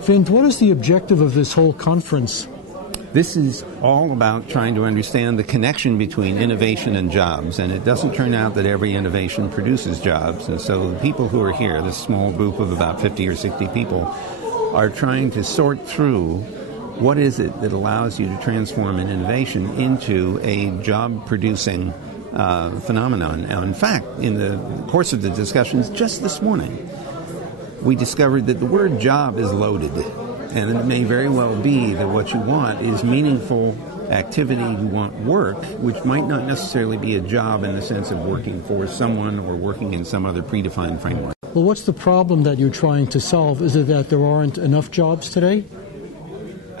Vint, what is the objective of this whole conference? This is all about trying to understand the connection between innovation and jobs, and it doesn't turn out that every innovation produces jobs. And so the people who are here, this small group of about 50 or 60 people, are trying to sort through what is it that allows you to transform an innovation into a job-producing phenomenon. Now, in fact, in the course of the discussions just this morning, we discovered that the word job is loaded. And it may very well be that what you want is meaningful activity. You want work, which might not necessarily be a job in the sense of working for someone or working in some other predefined framework. Well, what's the problem that you're trying to solve? Is it that there aren't enough jobs today?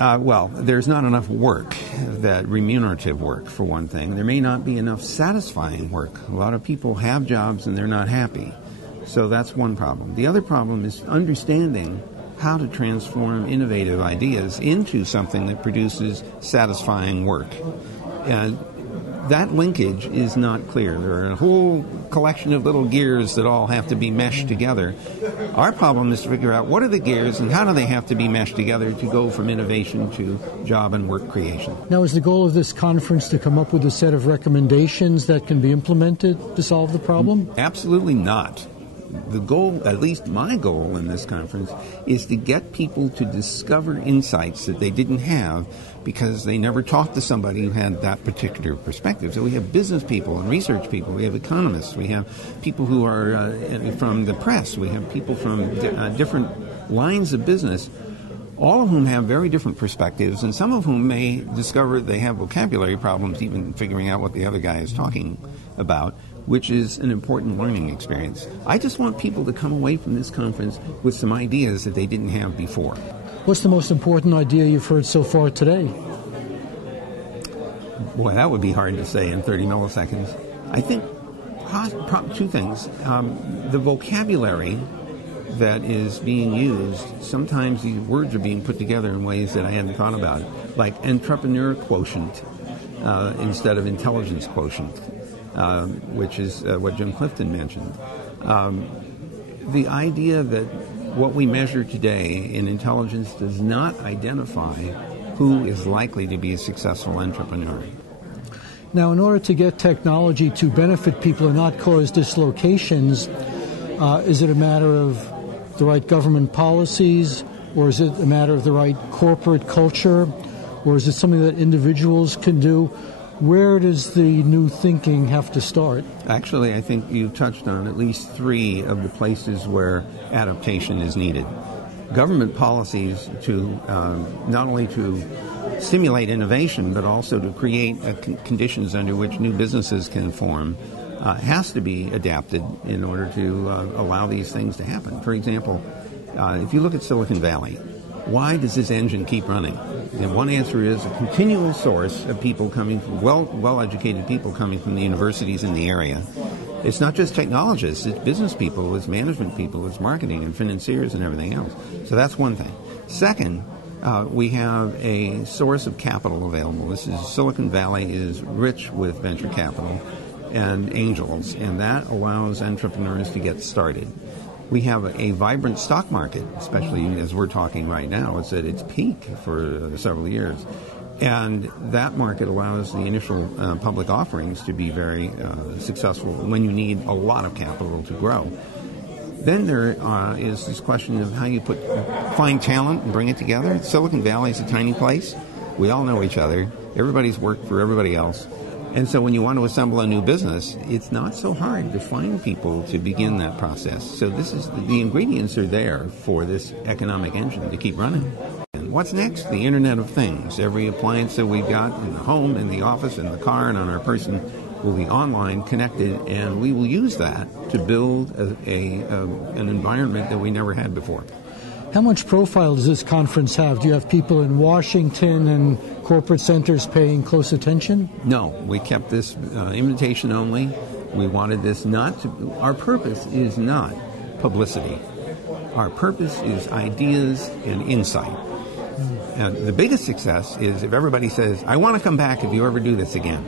Well, there's not enough work, that remunerative work, for one thing. There may not be enough satisfying work. A lot of people have jobs and they're not happy. So that's one problem. The other problem is understanding how to transform innovative ideas into something that produces satisfying work. And that linkage is not clear. There are a whole collection of little gears that all have to be meshed together. Our problem is to figure out what are the gears and how do they have to be meshed together to go from innovation to job and work creation. Now, is the goal of this conference to come up with a set of recommendations that can be implemented to solve the problem? Absolutely not. The goal, at least my goal in this conference, is to get people to discover insights that they didn't have because they never talked to somebody who had that particular perspective. So we have business people and research people, we have economists, we have people who are from the press, we have people from different lines of business, all of whom have very different perspectives, and some of whom may discover they have vocabulary problems even figuring out what the other guy is talking about, which is an important learning experience. I just want people to come away from this conference with some ideas that they didn't have before. What's the most important idea you've heard so far today? Boy, that would be hard to say in 30 milliseconds. I think two things. The vocabulary that is being used, sometimes these words are being put together in ways that I hadn't thought about, like entrepreneur quotient instead of intelligence quotient. Which is what Jim Clifton mentioned. The idea that what we measure today in intelligence does not identify who is likely to be a successful entrepreneur. Now, in order to get technology to benefit people and not cause dislocations, is it a matter of the right government policies, or is it a matter of the right corporate culture, or is it something that individuals can do? Where does the new thinking have to start? Actually, I think you touched on at least three of the places where adaptation is needed. Government policies to not only to stimulate innovation, but also to create conditions under which new businesses can form, has to be adapted in order to allow these things to happen. For example, if you look at Silicon Valley, why does this engine keep running? And one answer is a continual source of people coming from, well-educated people coming from the universities in the area. It's not just technologists, it's business people, it's management people, it's marketing and financiers and everything else. So that's one thing. Second, we have a source of capital available. Silicon Valley is rich with venture capital and angels, and that allows entrepreneurs to get started. We have a vibrant stock market, especially as we're talking right now. It's at its peak for several years. And that market allows the initial public offerings to be very successful when you need a lot of capital to grow. Then there is this question of how you find talent and bring it together. Silicon Valley is a tiny place. We all know each other. Everybody's worked for everybody else. And so when you want to assemble a new business, it's not so hard to find people to begin that process. So the ingredients are there for this economic engine to keep running. And what's next? The Internet of Things. Every appliance that we've got in the home, in the office, in the car, and on our person will be online, connected, and we will use that to build an environment that we never had before. How much profile does this conference have? Do you have people in Washington and corporate centers paying close attention? No, we kept this invitation only. We wanted this our purpose is not publicity. Our purpose is ideas and insight. And the biggest success is if everybody says, I want to come back if you ever do this again.